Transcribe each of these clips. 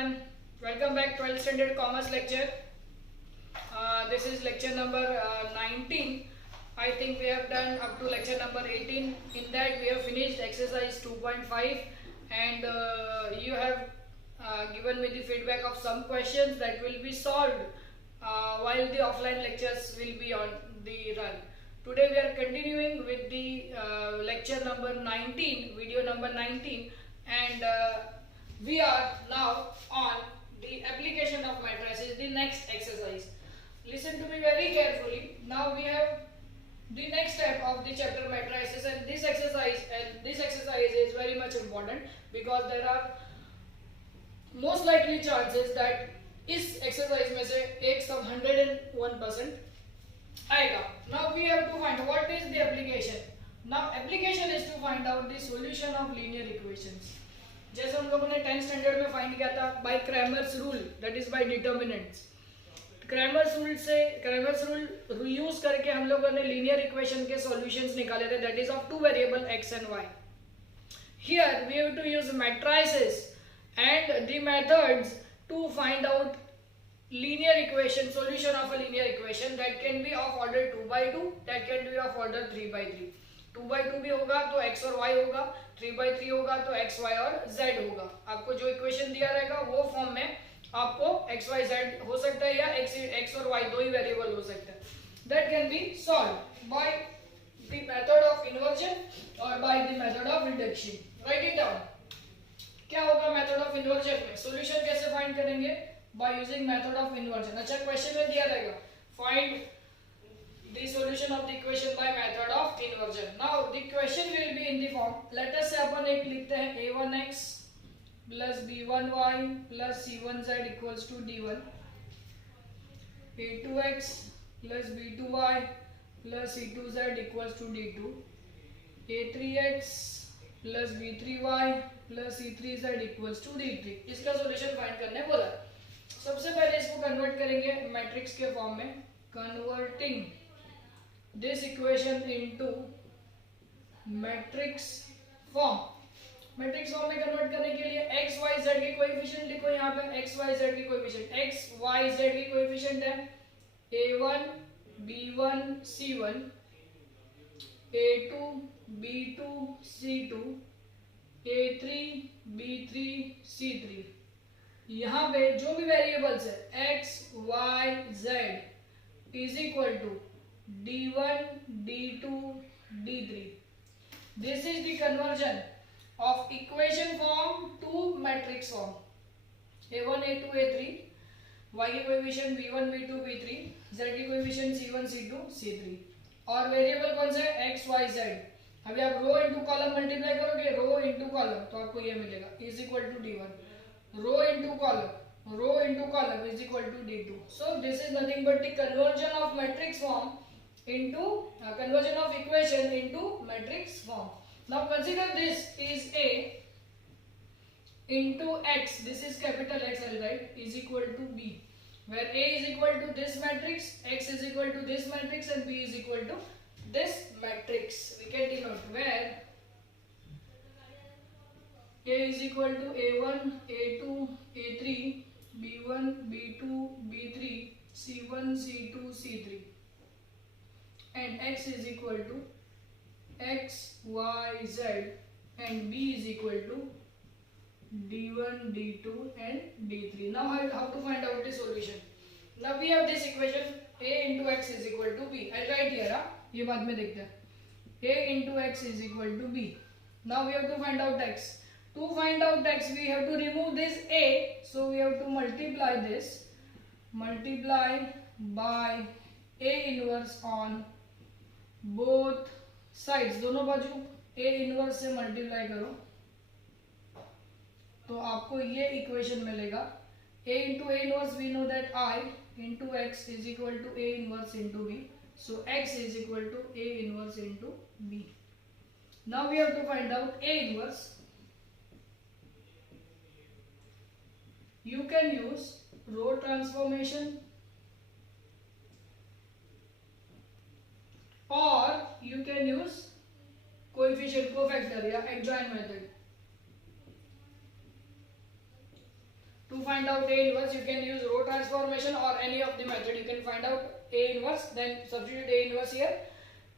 everyone. Welcome back 12th standard commerce lecture. This is lecture number 19. I think we have done up to lecture number 18. In that we have finished exercise 2.5 and you have given me the feedback of some questions that will be solved while the offline lectures will be on the run. Today we are continuing with the lecture number 19, video number 19, and we are now on the application of matrices, the next exercise. Listen to me very carefully. Now we have the next step of the chapter matrices, and this exercise is very much important because there are most likely chances that इस exercise में से एक सब 101% आएगा. Now we have to find what is the application. Now application is to find out the solution of linear equations. जैसे हम लोगों ने 10th स्टैंडर्ड में फाइंड किया था by Cramer's rule, that is by determinants. Cramer's rule use करके हम लोगों ने लीनियर इक्वेशन के सॉल्यूशंस निकाले थे, that is of two variable x and y. Here we have to use matrices and the methods to find out linear equation, solution of a linear equation that can be of order 2 by 2, that can be of order 3 by 3. 2 by 2 भी होगा तो x और y होगा, 3 by 3 होगा तो x, y और z होगा. आपको जो इक्वेशन दिया रहेगा वो फॉर्म में आपको x, y, z हो सकता है या x और y दो ही वेरिएबल हो सकते हैं. That can be solved by the method of inversion or by the method of reduction. Write it down. क्या होगा मेथड ऑफ इन्वर्जन में? सॉल्यूशन कैसे फाइंड करेंगे? By using method of inversion. अच्छा, क्वेश्चन में दिया रहेगा find the solution of the equation by method of inversion. Now the question will be in the form, let us से अपन एक लिखते हैं a1x plus b1y plus c1z equals to d1, a2x plus b2y plus c2z equals to d2, a3x plus b3y plus c3z equals to d3. इसका solution find करने बोला. सबसे पहले इसको कन्वर्ट करेंगे मैट्रिक्स के फॉर्म में. Converting this equation into matrix form. Matrix form में कन्वर्ट करने के लिए x y z के कोएफिशिएंट लिखो. यहाँ पे x y z के कोएफिशिएंट, x y z के कोएफिशिएंट है a1 b1 c1, a2 b2 c2, a3 b3 c3. यहाँ पे जो भी वेरिएबल्स है x y z is equal to d1 d2 d3. This is the conversion of equation form to matrix form. a1 a2 a3, y के coefficient b1 b2 b3, z के coefficient c1 c2 c3 और variable कौन सा है? x y z. अभी आप रो into column multiply करोगे, रो into column, तो आपको ये मिलेगा is equal to d1. Row into column is equal to d2. So this is nothing but the conversion of matrix form into conversion of equation into matrix form. Now consider this is a into x, this is capital X, I'll write, is equal to b, where a is equal to this matrix, x is equal to this matrix and b is equal to this matrix. We can denote where a is equal to a1 a2 a3 b1 b2 b3 c1 c2 c3 and x is equal to x y z and b is equal to d1 d2 and d3. Now how to find out the solution? Now we have this equation a into x is equal to b. I'll write here. ये बाद में देखते हैं. a into x is equal to b. Now we have to find out x. To find out x we have to remove this a, so we have to multiply this, multiply by a inverse on both sides. दोनों बाजू a inverse से multiply करो तो आपको ये equation मिलेगा. a into a inverse we know that I into x is equal to a inverse into b. So x is equal to a inverse into b. Now we have to find out a inverse. You can use row transformation or you can use coefficient, cofactor या adjoint method. To To find out A inverse, you can use row transformation or any of the method. You can find out A inverse, then substitute A inverse here.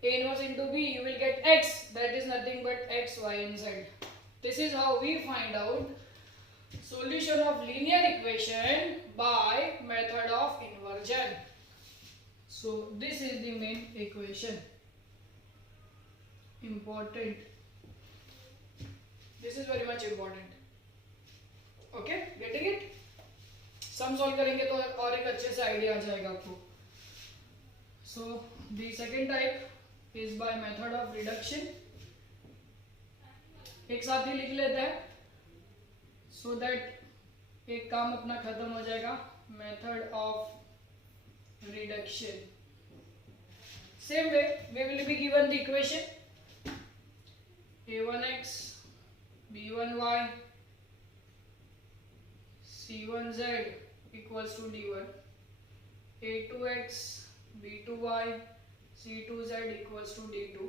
A inverse into B, you will get X. That is nothing but X, Y and Z. This is how we find out solution of linear equation by method of inversion. So this is the main equation. Important. This is very much important. Okay, getting it? Sum solve करेंगे तो और एक अच्छे से idea आ जाएगा आपको. So the second type is by method of reduction. एक साथ ही लिख लेते हैं so that एक काम अपना खत्म हो जाएगा. Method of reduction. Same way we will be given the equation a1x b1y c1z equals to d1, a2x b2y c2z equals to d2,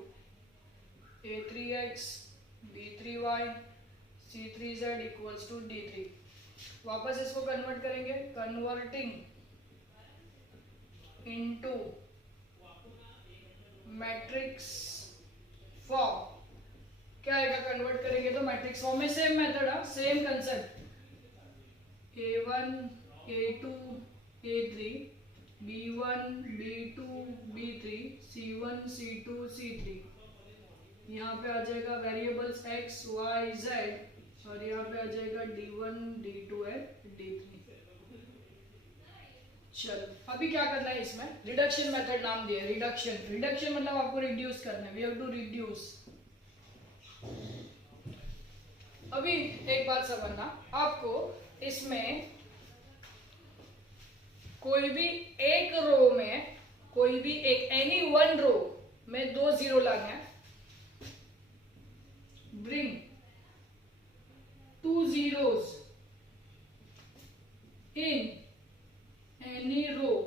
a3x b3y c3z equals to d3. वापस इसको convert करेंगे. Converting into matrix form. क्या आएगा convert करेंगे तो matrix form में. Same method है, same concept. a1 a2 a3 b1 b2 b3 c1 c2 c3. यहाँ पे आ जाएगा वेरिएबल्स x y z और यहाँ पे आ जाएगा d1 d2 एंड d3. चलो अभी क्या करना है इसमें. रिडक्शन मेथड नाम दिया. रिडक्शन. रिडक्शन मतलब आपको रिड्यूस करना है. We have to reduce. अभी एक बात समझना, आपको इसमें कोई भी एक रो में, कोई भी एक एनी वन रो में 2 जीरो लाने हैं. Bring 2 zeros in any row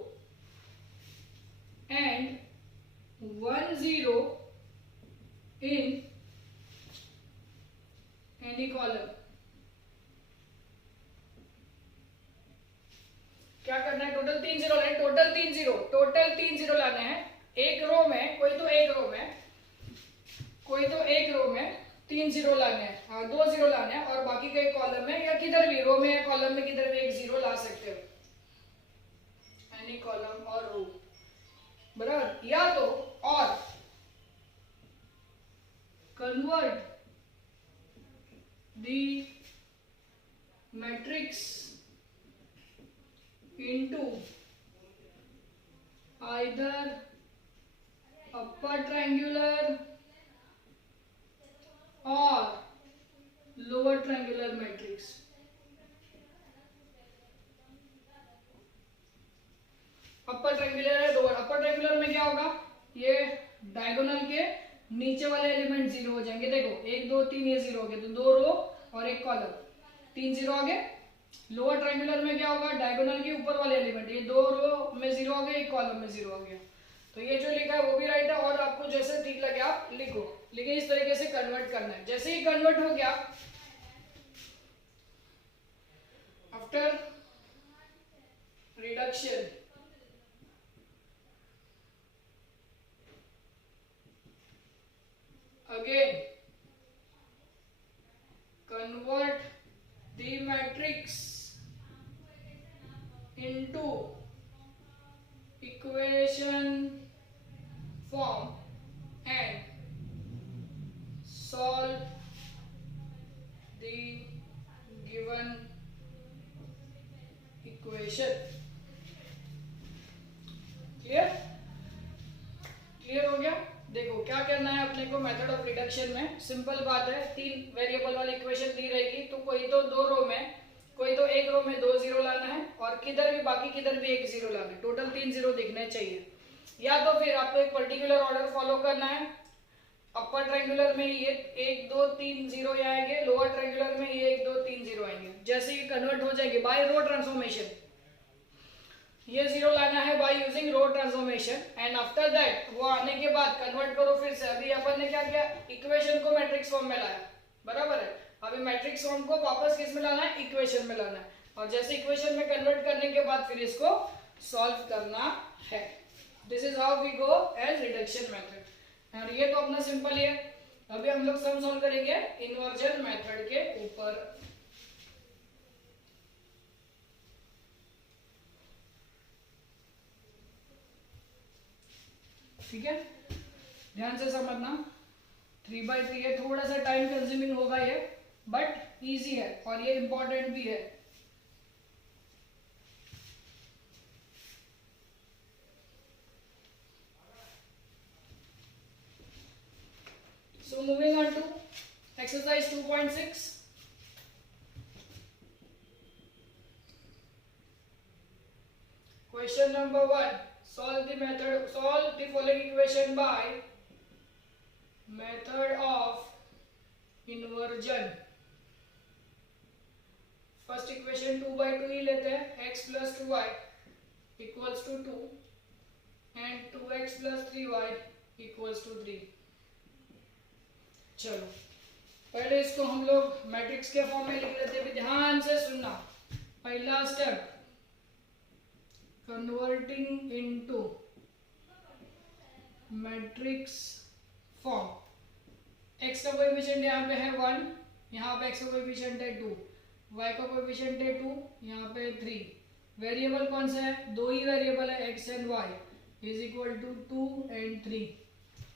and 1 zero in any column. क्या करना है. टोटल 3 जीरो लाने. टोटल 3 जीरो लाने हैं एक रो में. कोई तो एक रो में 3 जीरो लाने हैं. 2 जीरो लाने हैं और बाकी के कॉलम में या किधर भी रो में या कॉलम में किधर भी 1 जीरो ला सकते हो. एनी कॉलम और रो बराबर. या तो और convert the matrix into either upper triangular or lower triangular matrix. Upper triangular है, लोअर. अपर ट्रायंगुलर में क्या होगा, ये डायगोनल के नीचे वाले एलिमेंट जीरो हो जाएंगे. देखो 1 2 3 ये जीरो हो गए तो 2 रो और एक कॉलम, 3 जीरो आ गए. लोअर ट्रायंगुलर में क्या होगा, डायगोनल के ऊपर वाले एलिमेंट, ये 2 रो में जीरो हो गए, एक कॉलम में जीरो हो गया. तो ये जो लिखा है वो भी राइट है और आपको जैसे ठीक लगे आप लिखो. लेकिन इस तरीके से कन्वर्ट करना है. जैसे ही कन्वर्ट हो गया, after reduction again convert the matrix into equation form and solve the given equation. Clear हो गया. देखो क्या करना है अपने को मेथड ऑफ रिडक्शन में. सिंपल बात है, 3 वेरिएबल वाली इक्वेशन दी रहेगी तो कोई तो 2 रो में, कोई तो एक रो में 2 जीरो लाना है और किधर भी बाकी किधर भी 1 जीरो लाना है. टोटल 3 जीरो दिखने चाहिए. या तो फिर आपको एक पर्टिकुलर ऑर्डर फॉलो करना है. अपर ट्रायंगुलर में ये 1 2 3 जीरो आएंगे, लोअर ट्रायंगुलर में ये 1 2 3 जीरो आएंगे. जैसे ये कन्वर्ट हो जाएंगे बाय रो ट्रांसफॉर्मेशन, ये जीरो लाना है by using row transformation. And after that वो आने के बाद कन्वर्ट करो फिर से. अभी अपन ने क्या किया, इक्वेशन को मैट्रिक्स फॉर्म में लाया, बराबर है. अभी मैट्रिक्स फॉर्म को वापस किस में लाना है, इक्वेशन में लाना है. और जैसे इक्वेशन में कन्वर्ट करने के बाद फिर इसको सॉल्व करना है। This is how we go as reduction method. और ये तो अपना सिंपल ही है। अभी हम लोग सम सॉल्व करेंगे इन्वर्जन मेथड के ऊपर। ठीक है, ध्यान से समझना। 3/3 है, थोड़ा सा टाइम कंज्यूमिंग होगा ये, बट इजी है और ये इंपॉर्टेंट भी है। So moving on to exercise 2.6. Question number 1. Solve the following equation by method of inversion. First equation 2/2 ही लेते हैं, x plus 2y equals to 2 and 2x plus 3y equals to 3. चलो पहले इसको हम लोग मैट्रिक्स के फॉर्म में लिख लेते हैं। ध्यान से सुनना। पहला step, converting into matrix form. x का कोएफिशिएंट यहाँ पे है 1, यहाँ पे x का कोएफिशिएंट है 2, y का कोएफिशिएंट है 2, यहाँ पे 3। वेरिएबल कौन सा है? दो ही वेरिएबल है, x and y is equal to 2 and 3।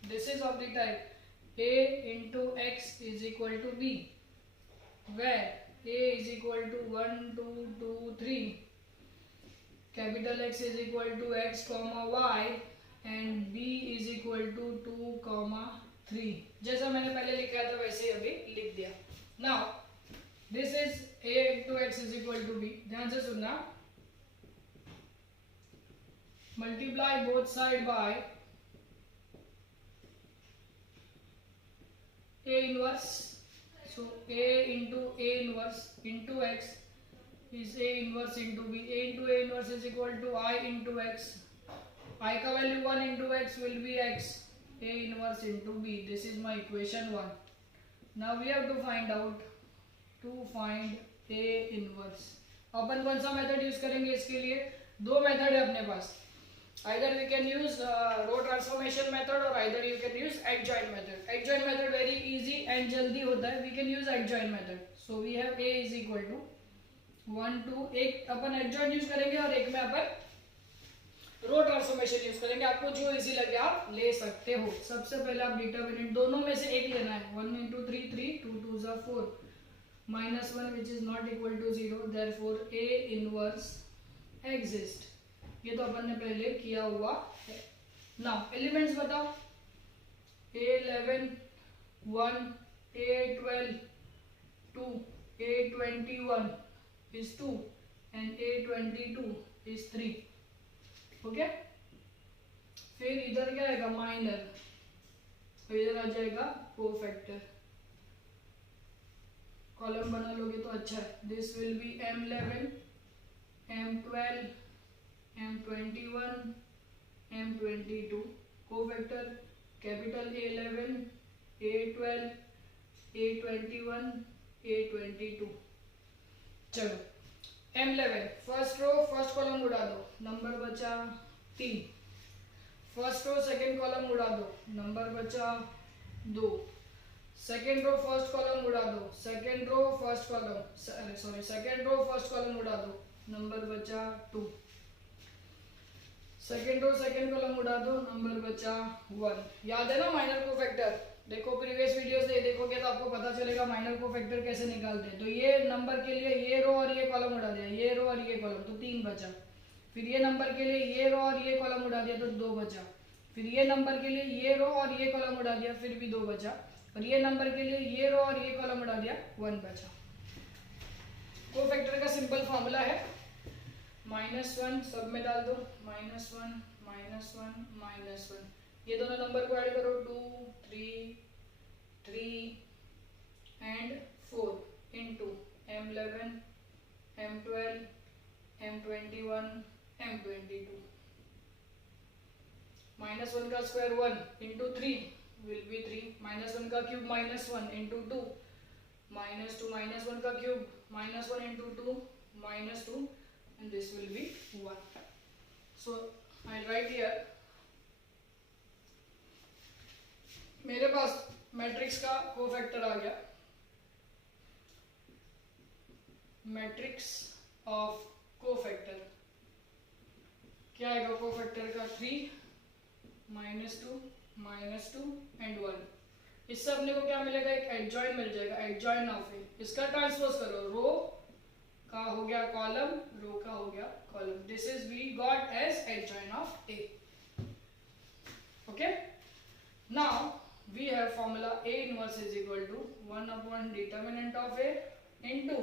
This is of the type a into x is equal to b, where a is equal to 1 2 2 3, capital X is equal to x comma y and b is equal to 2 comma 3। जैसा मैंने पहले लिखा था वैसे ही अभी लिख दिया। now this is a into x is equal to b। ध्यान से सुनना। multiply both side by a inverse, so a into a inverse into x is a inverse into b। a into a inverse is equal to I into x। I का value 1 into x will be x, a inverse into b। this is my equation 1। now we have to find a inverse। अपन कौन सा method use करेंगे इसके लिए? दो method है अपने पास। either we can use row transformation method or either you can use adjoint method। adjoint method very easy and जल्दी होता है। we can use adjoint method। so we have a is equal to 1 2, एक अपन adjoint use करेंगे और एक में अपन रो transformation use करेंगे। आपको जो इजी लगे आप ले सकते हो। सबसे पहले आप डिटरमिनेंट दोनों में से एक लेना है। 1 into 3 3, 2 2s are 4, -1 which is not equal to 0, therefore a inverse exists। ये तो अपन ने पहले किया हुआ है। नाउ एलिमेंट्स बताओ। a11 1, a12 2, a21 is 2 and a22 is 3। Okay, फिर इधर क्या आएगा? माइनर, इधर आ जाएगा कोफैक्टर। कॉलम बना लोगे तो अच्छा है। This will be m11 m12 m21 m22 cofactor capital A11 A12 A21 A22। चलो m11 first row first column उड़ा दो, नंबर बचा 3। फर्स्ट रो सेकंड कॉलम उड़ा दो, नंबर बचा 2। सेकंड रो फर्स्ट कॉलम उड़ा दो, सेकंड रो फर्स्ट कॉलम उड़ा दो, नंबर बचा 2। सेकंड रो सेकंड कॉलम उड़ा दो, नंबर बचा 1। याद है ना माइनर कोफैक्टर? देखो प्रीवियस वीडियोस से देखोगे तो आपको पता चलेगा माइनर कोफैक्टर कैसे निकालते हैं। तो ये नंबर के लिए ये रो और ये कॉलम उड़ा दिया, ये रो और ये कॉलम, तो 3 बचा। फिर ये नंबर के लिए ये रो और ये कॉलम उड़ा दिया तो 2 बचा। फिर ये नंबर के लिए ये रो और ये कॉलम उड़ा दिया, फिर भी 2 बचा। और ये नंबर के लिए ये रो और ये कॉलम उड़ा दिया, 1 बचा। कोफैक्टर का सिंपल फॉर्मूला है -1, सब में डाल दो, -1 -1 -1। ये दोनों नंबर को ऐड करो, 2 3 3 and 4 into m11 m12 m21 m22। -1 का स्क्वायर 1 इंटू 3 विल बी 3, -1 का क्यूब -1 इंटू 2, -2 -1 का cube -1 into 2 minus 2 and this will be 1. So I'll write here, मेरे पास मैट्रिक्स का कोफैक्टर आ गया, मैट्रिक्स ऑफ कोफैक्टर क्या आएगा कोफैक्टर का 3 -2 -2 एंड 1. इससे अपने को क्या मिलेगा, एक एडजॉइन मिल जाएगा, एडजॉइन ऑफ ए. इसका ट्रांसपोज करो, रो का हो गया कॉलम, रो का हो गया column. This is we got as adjoint of A. Okay, now we have formula A inverse is equal to 1 upon determinant of A into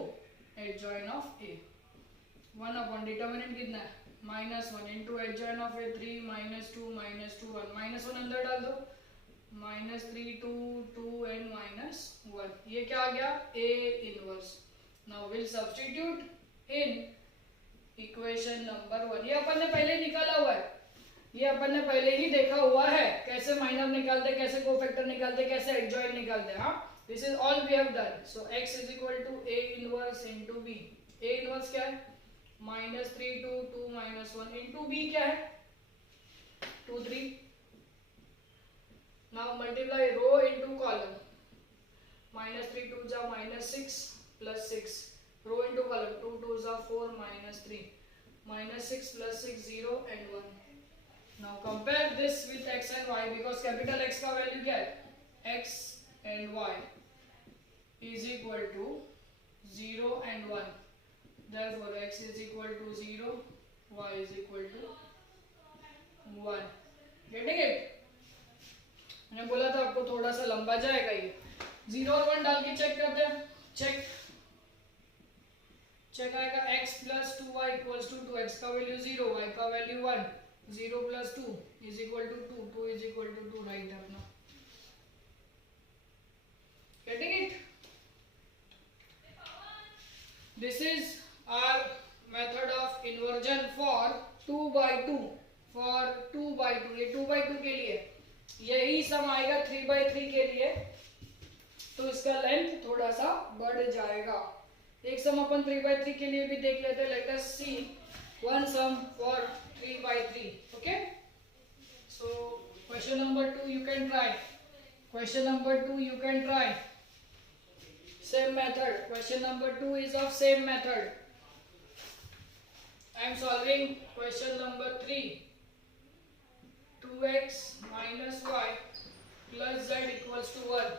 adjoint of A. 1 upon determinant कितना है, -1 into adjoint of A 3 -2 -2 1. -1 अंदर डाल दो, -3 2 2 and -1. ये क्या आ गया, A inverse. Now we'll substitute in equation number 1. ये अपन ने पहले निकाला हुआ है, ये अपन ने पहले ही देखा हुआ है, कैसे माइनर निकालते, कैसे कोफैक्टर निकालते, कैसे एडजॉइंट निकालते. हाँ, this is all we have done. So x is equal to a inverse into b. a inverse क्या है, -3 2 2 -1 इनटू b क्या है 2 3. नाउ मल्टीप्लाई रो इनटू कॉलम, -3 2 जा -6 प्लस 6, रो इनटू कॉलम 2 2 जा 4 -3 -6 plus 6 0 and 1. Now compare this with x and y because capital X का value क्या है, x and y is equal to 0 and 1. Therefore x is equal to 0, y is equal to 1. Getting it? मैंने बोला था आपको थोड़ा सा लंबा जाएगा ये. 0 और 1 डाल के चेक करते हैं. चेक आएगा x plus 2y equals to 2. x का वैल्यू 0, y का value 1. 0 plus 2 is equal to 2. 2 is equal to 2. Write down now. Getting it? This is our method of inversion for 2 by 2. For 2 by 2. ये 2 by 2 के लिए यही सम आएगा 3 by 3 के लिए, तो इसका लेंथ थोड़ा सा बढ़ जाएगा. एक सम अपन 3 by 3 के लिए भी देख लेते हैं. Let us see one sum for 3 by 3. Okay, so question number 2 you can try. Question number 2 you can try. Same method. Question number 2 is of same method. I am solving question number 3. 2x minus y plus z equals to 1.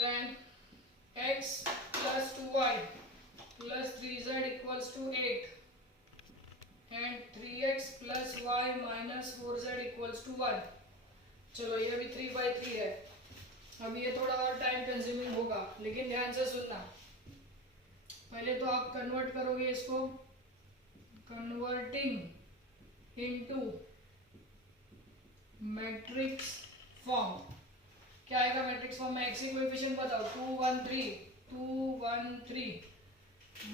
Then x plus 2y plus 3z equals to 8 and 3x plus y minus 4z equals to 1. चलो ये भी 3 by 3 है. अब ये थोड़ा और time consuming होगा, लेकिन ध्यान से सुनना. पहले तो आप कन्वर्ट करोगे इसको, कन्वर्टिंग इनटू मैट्रिक्स फॉर्म. क्या आएगा मैट्रिक्स फॉर्म में, x के कोएफिशिएंट बताओ. 2 1 3 2 1 3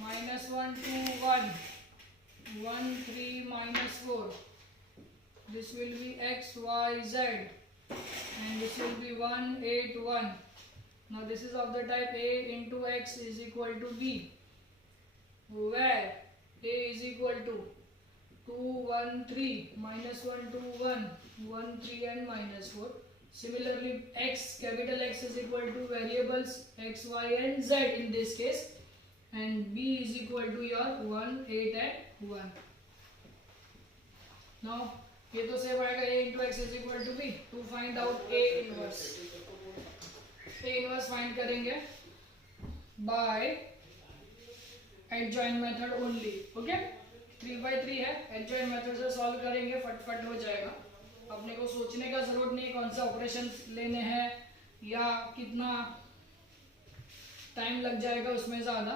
-1 2 1 1 3 -4. This will be x y z and this will be 1 8 1. Now this is of the type a into x is equal to b, where a is equal to 2 1 3 -1 2 1 1 3 and -4. Similarly x, capital X is equal to variables x y and z in this case, and b is equal to your 1 8 and 1. Now ये तो same आएगा, a into x is equal to b. To find out a inverse, a inverse find करेंगे by adjoint method only. Okay, 3 by 3 है, adjoint method से solve करेंगे, फटफट हो जाएगा. अपने को सोचने का जरूरत नहीं कौन सा ऑपरेशन लेने हैं या कितना टाइम लग जाएगा उसमें ज्यादा.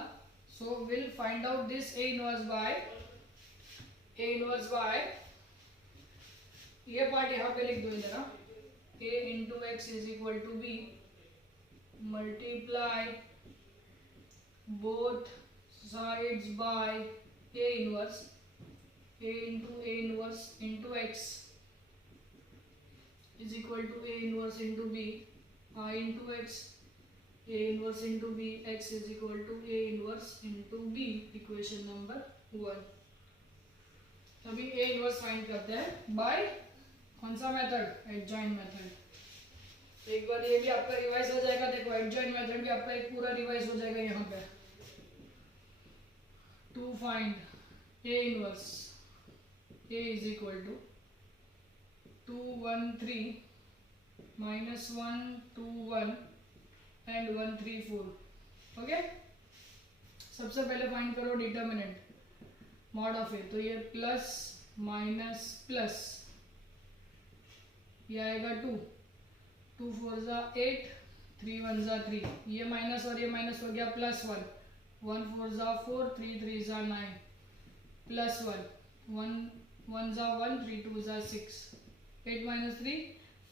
So will find out this a inverse by ये पार्ट यहाँ पे लिख दो इधर. a into x is equal to b multiply both sides by a inverse. a inverse into x is equal to a inverse into b. I into x A inverse into B, x is equal to A inverse into B, equation number 1। अभी A inverse find करते हैं bye कौन सा method, adjoint method. एक बार ये भी आपका revise हो जाएगा, देखो एडजॉइंट मेथड भी आपका एक पूरा रिवाइज हो जाएगा यहाँ पे। To find A inverse, A is equal to 2 1 3 minus 1 2 1 and 1 3 4। Okay, सबसे पहले फाइंड करो डिटर्मिनेंट मॉड ऑफ ए, तो ये प्लस माइनस प्लस, ये आएगा 2 2 4 ज़ा 8 3 1 ज़ा 3, ये माइनस और ये माइनस हो गया प्लस 1 1 4 ज़ा 4 3 3 ज़ा 9 प्लस 1 1 1 ज़ा 1 3 2 ज़ा 6 8 minus 3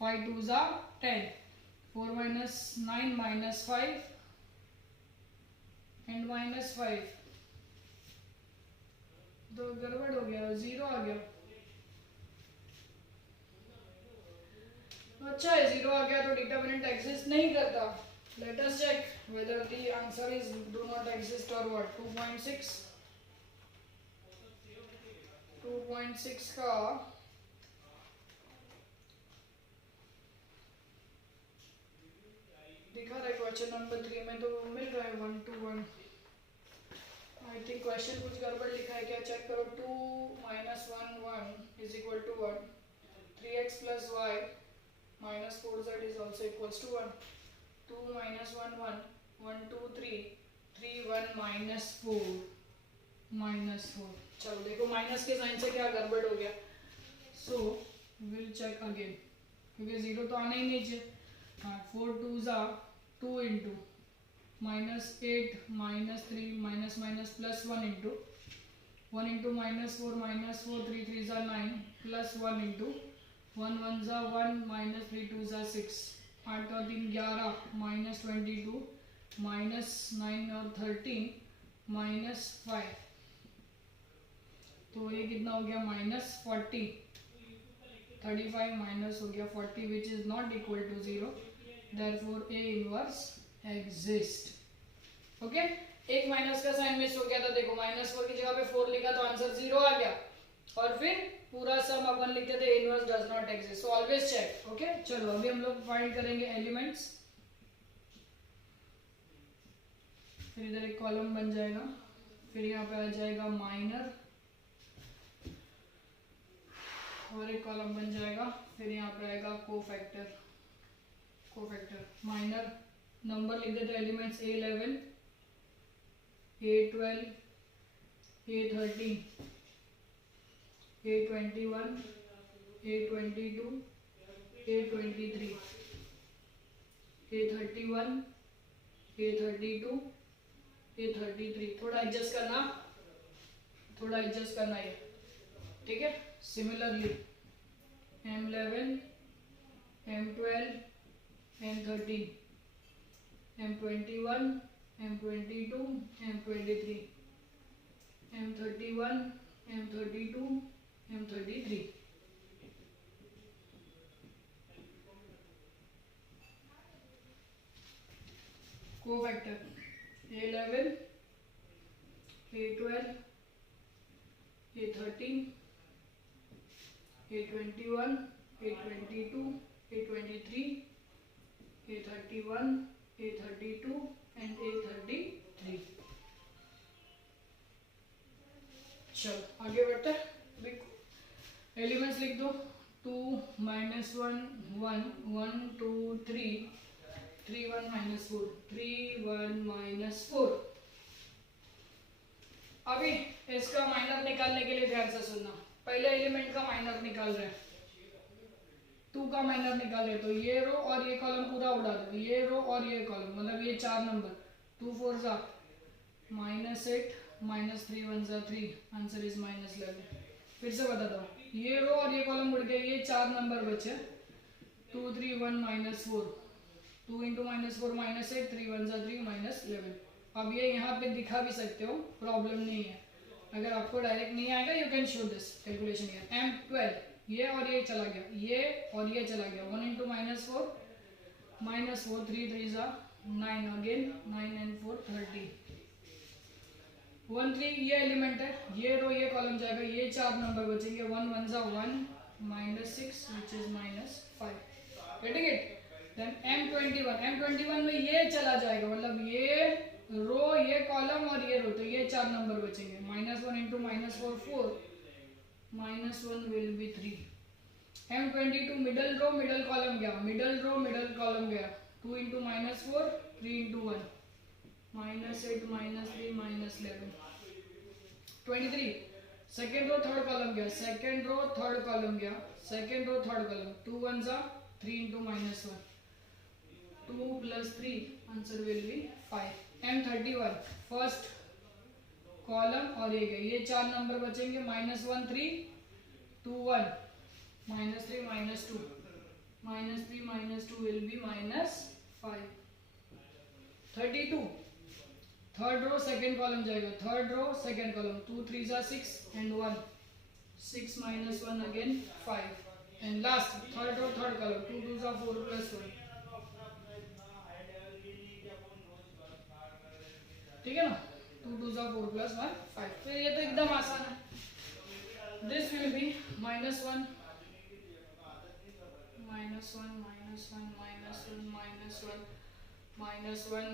5 2 ज़ा 10 4 minus 9 minus 5 and minus 5, तो गड़बड़ हो गया, जीरो आ गया। अच्छा है, जीरो आ गया तो डिटरमिनेंट एग्जिस्ट नहीं करता। Let us check whether the answer is do not exist और व्हाट। 2.6 का दिखा रहा है क्वेश्चन नंबर 3 में, तो मिल रहा है 1 to 1। आई थिंक क्वेश्चन कुछ गड़बड़ लिखा है क्या, चेक करो। 2 minus 1 1 is equal to 1, 3x plus y minus 4z is also equals to 1, 2 minus 1 1 1 2 3 3 1 minus 4 minus 4। चलो देखो माइनस के साइन से क्या गड़बड़ हो गया, सो विल चेक अगेन, क्योंकि जीरो तो आना ही नहीं चाहिए। हाँ, 4 2 ज़ा 2 into minus 8 minus 3 minus minus plus 1 into 1 into minus 4 3 3 ज़ा 9 प्लस 1 इंटू 1 1 ज़ा 1 माइनस 3 2 ज़ा 6 8 और 3 11 माइनस 22 माइनस 9 और 13 माइनस 5, तो ये कितना हो गया माइनस 40, 35 माइनस हो गया 40 which is not equal to 0, therefore A inverse exist. Okay, एक माइनस का साइन मिस हो गया था, देखो -4 की जगह पे 4 लिखा तो आंसर 0 आ गया, और फिर पूरा सम अपन लिखते थे A inverse does not exist, so always check. Okay, चलो अभी हम लोग फाइंड करेंगे एलिमेंट्स। फिर इधर एक कॉलम बन जाएगा, फिर यहाँ पे आ जाएगा माइनर और एक कॉलम बन जाएगा, फिर यहाँ पे आएगा कोफैक्टर। माइनर नंबर लिख देते elements A11 A12 A13 A21 A22 A23 A31 A32 A33। थोड़ा एडजस्ट करना है, ठीक है। Similarly M11 M12 M13 M21 M22 M23 M31 M32 M33। Cofactor A11 A12 A13 A21 A22 A23 A31 A32 and A33। चलो आगे बढ़ते हैं, elements लिख दो। 2 -1 1 1 2 3 3 1 -4 3 1 -4। अभी इसका माइनर निकालने के लिए ध्यान से सुनना, पहले एलिमेंट का माइनर निकाल रहे हैं, 2 का माइनर निकाले तो ये रो और ये कॉलम पूरा उड़ा दो, ये रो और ये कॉलम, मतलब ये 4 नंबर, 2 4 ज़ा -8 -3 1 ज़ा 3, आंसर इज -11। फिर से बता दो, ये रो और ये कॉलम उड़ गए, ये 4 नंबर बचे, 2 3 1 -4, 2 इंटू -4 -8 3 1 ज़ा 3 -11। अब ये यहाँ पे दिखा भी सकते हो, प्रॉब्लम नहीं है, अगर आपको डायरेक्ट नहीं आएगा you can show this calculation here. M12 ये और ये चला गया, ये और ये चला गया, 1 इंटू -4 -4 3 3 ज़ा 9 अगेन, 9 and 4 30, 1 3 ये एलिमेंट है, ये रो ये कॉलम जाएगा, ये 4 नंबर बचेंगे, 1 1 जा 1 -6 which is -5, getting it. Then M21 में ये चला जाएगा, मतलब ये रो ये कॉलम और ये रो, तो ये 4 नंबर बचेंगे, -1 into -4 4, -1 will be 3। M22 middle row middle column गया, मिडल रो मिडल कॉलम गया, 2 into -4 3 into 1, -8 -3 -11, 23 second row third column गया, सेकेंड रो थर्ड कॉलम गया, सेकेंड रो थर्ड कॉलम, 2 1 जा 3 into -1, 2 plus 3, answer will be 5। M31 first column और ये 4 number बचेंगे, -1 3 2 1, -3 -2, -3 -2 will be -5। 32 third row second column जाएगा, third row second column, 2 3 जा 6 and 1, 6 -1 again 5, and last third row third column, 2 2 जा 4 plus 1, ठीक है ना, 2 2 जा 4 plus 1 5। फिर ये तो एकदम आसान है, this will be -1 -1 -1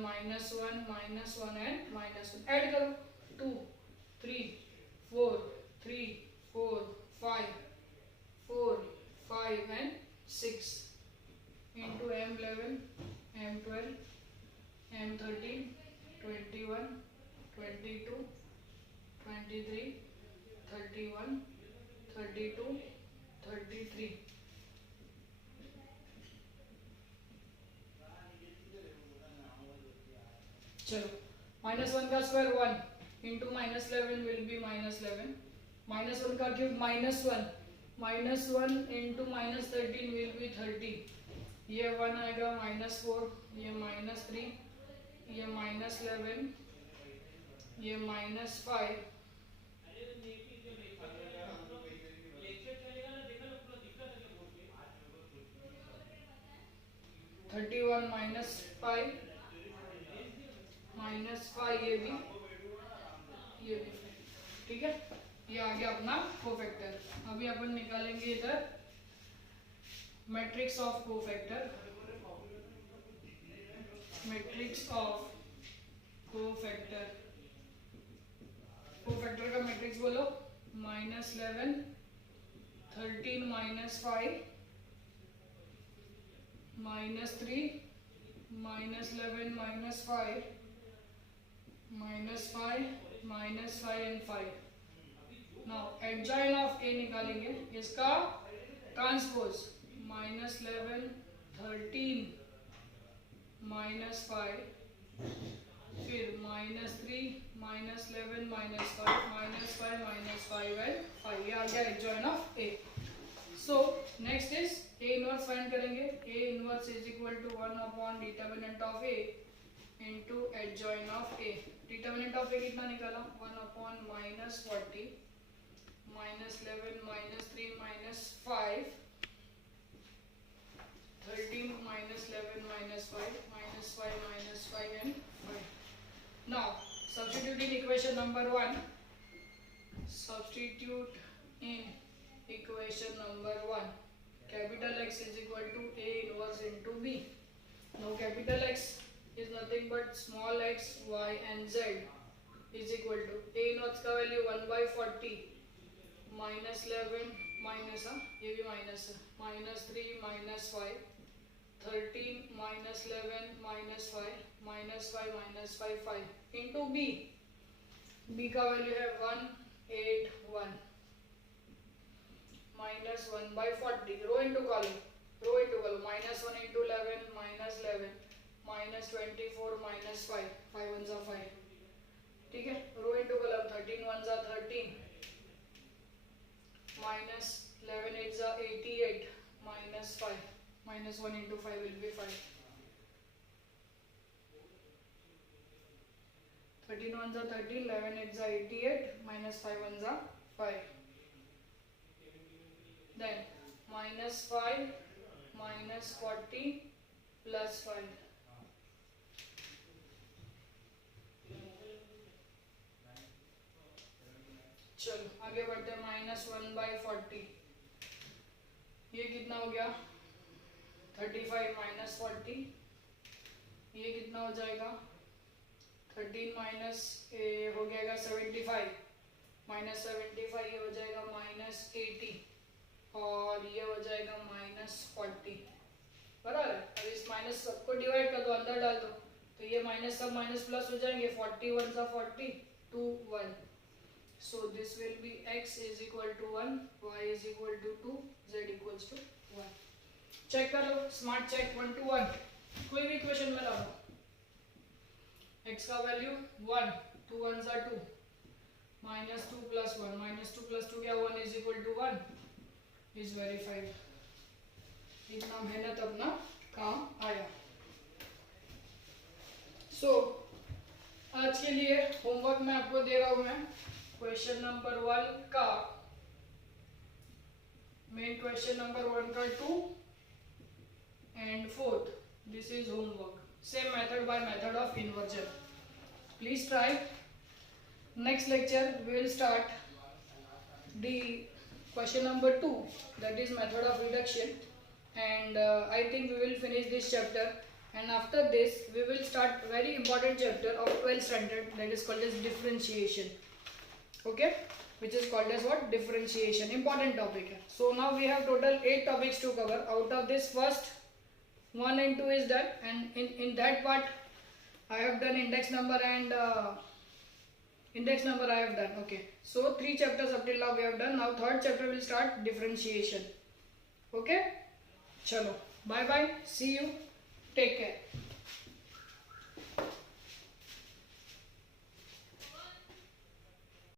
-1 -1 and -1, add करो, 2 3 4 3 4 5 4 5 and 6 into M11 M12 M13 21 22 23 31 32 33, चलो -1 का स्क्वायर 1 इंटू -11 विल बी -11, -1 का क्यूब -1, -1 इंटू -13 विल बी 30, ये 1 आएगा, -4, ये -3, ये -11, ये -5, 31 -5 -5, ये भी, ठीक है। ये आ गया अपना कोफैक्टर। अभी अपन निकालेंगे इधर matrix of cofactor, matrix of cofactor, cofactor का मैट्रिक्स बोलो, -11 13 -5 -3 -11 -5 -5 and 5। नाउ एडजॉइन ऑफ ए निकालेंगे, इसका ट्रांसपोज, -11 13 -5, फिर -3 -11 -5 -5 and 5, ये आ गया adjoint of a. So next is a inverse find करेंगे, a inverse is equal to 1 upon determinant of a into adjoint of a. Determinant of a कितना निकाला, 1 upon -40 -11 -3 -5 13 -11 -5 -5 and 5। Now substitute in equation number 1, substitute in equation number 1, capital X is equal to A inverse into B। Now capital X is nothing but small x, y and z is equal to A inverse का value 1/40 -11 minus, ये भी minus है, -3 -5 13 -11 -5 5 into B, B का value है 181 -1/40, रो into column, -1 into 11 -11 -24 -5 5 1 जा 5, ठीक है। रो into column, 13 1 जा 13 -11 8 जा 88 -5 -1 into 5 will be 5, 13 1 जा 13 11 8 जा 88 -5 1 जा 5, then -5 -40 plus 5 माइनस 1/40, ये कितना हो गया 35 माइनस 40, ये कितना हो जाएगा 13 माइनस हो जाएगा 75 माइनस 75, ये हो जाएगा माइनस 80 और ये हो जाएगा माइनस 40, बराबर है। अब इस माइनस सबको डिवाइड कर दो, अंदर डाल दो, तो ये माइनस सब माइनस प्लस हो जाएंगे, 40 1 सा 40, 2 1, so this will be x is equal to 1, y is equal to 2, z equals to 1। Check कर लो, स्मार्ट चेक 1 to 1, कोई भी इक्वेशन में ला लो, x का वैल्यू 1, 2 1 सा 2, माइनस 2 प्लस 1, माइनस 2 प्लस 2 क्या 1 is equal to 1, is verified. इतना मेहनत अपना काम आया। सो आज के लिए होमवर्क मैं आपको दे रहा हूं, मैं क्वेश्चन नंबर 1 का, मेन क्वेश्चन नंबर 1 का 2 and 4, this is homework, same method by method of inversion, please try. Next lecture we will start the question number 2, that is method of reduction, and I think we will finish this chapter, and after this we will start very important chapter of 12th standard, that is called as differentiation, okay, which is called as what, differentiation, important topic hai. So now we have total 8 topics to cover, out of this first 1 and 2 is done, and in that part I have done index number and index number I have done, okay, so 3 chapters up till now we have done, now third chapter will start differentiation, okay, chalo, bye bye, see you, take care।